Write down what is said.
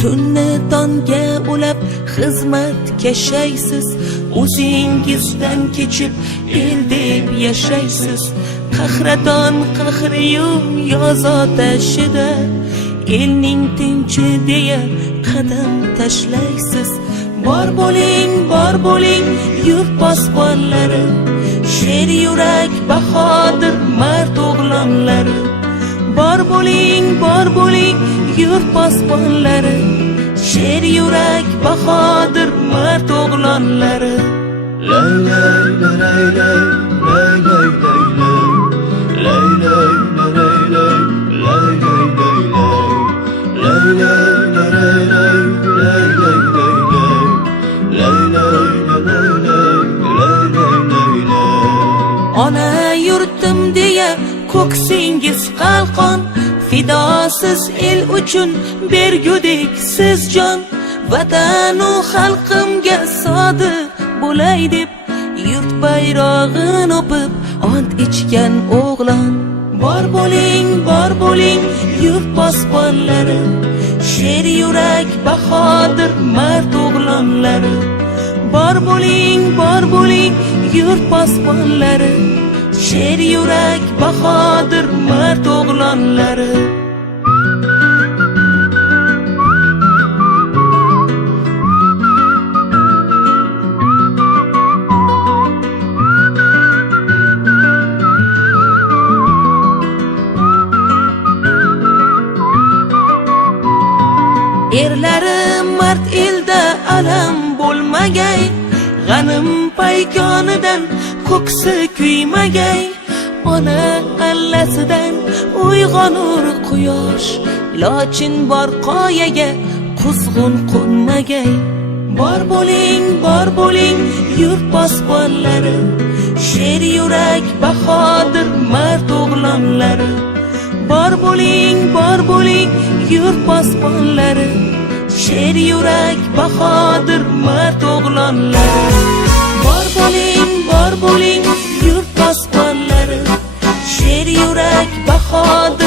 tunni tonga ulab xizmat kashaysiz, o'zingizdan kechib el deb yashaysiz. Qahraton qahriyu yoz otashida elning tinchi deya qadam tashlaysiz. Bor bo'ling yurt posbonlari, sher yurak bahodir mard o'g'lonlari. Bor bo'ling yurt posbonlari, sher yurak bahodir mard o'g'lonlari. Lay lay lay lay lay lay lay lay lay lay lay ona yurtim deya ko'ksingiz qalqon, fidosiz el uchun bergudek siz jon. Vatanu xalqimga sodiq bo'lay deb yurt bayrog'ini o'pib ont ichgan o'g'lon. Bor bo'ling yurt posbonlari, sher yurak bahodir mard o'g'lonlari. Bor bo'ling yurt posbonlari, sher yurak bahodir mard o'g'lonlari. Erlari mard elda alam bo'lmagay, g'anim paykonidan ko'ksi kuymagay. Ona allasidan uyg'onur quyosh, lochin bor qoyaga quzg'un qo'nmagay. Bor bo'ling yurt posbonlari, sher yurak bahodir mard o'g'lonlari. Bor bo'ling yurt posbonlari, sher yurak bahodir mard o'g'lonlari. Bor bo'ling yurt posbonlari, sher yurak bahodir